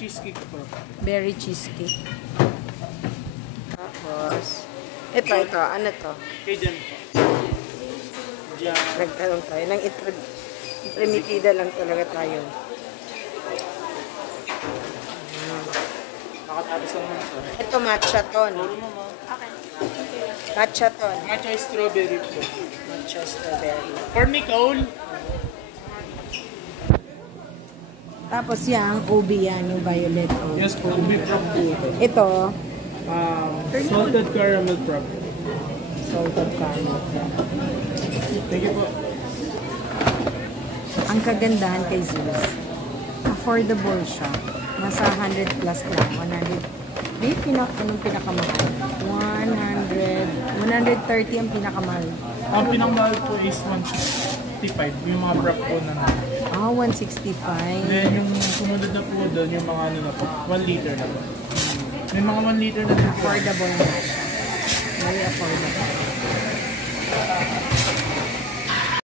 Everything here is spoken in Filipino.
cheesecake po. Berry cheesecake. Tapos, ito. Ano to? Cajun po. Diyan. Nagkaroon tayo ng Tremitida lang talaga tayo. Nakatapos lang naman sir. Ito matcha ton. Puro mama. Matcha ton. Matcha strawberry po. Matcha strawberry. For Nicole. Tapos yung ubi yan, yung violet. Yes po, ubi prop po. Ito, Salted caramel prop. salted caramel. Thank you po. Ang kagandahan kay Zeus, affordable siya. Nasa 100 plus lang. 100. May anong pinakamahal? 130 ang pinakamahal. Ang pinakamahal po is 165. Yung mga prop po na natin. 165. Then yung sumunod na po doon, yung mga ano na po, 1 liter na po. May mga 1 liter na po. Affordable na siya. Very affordable.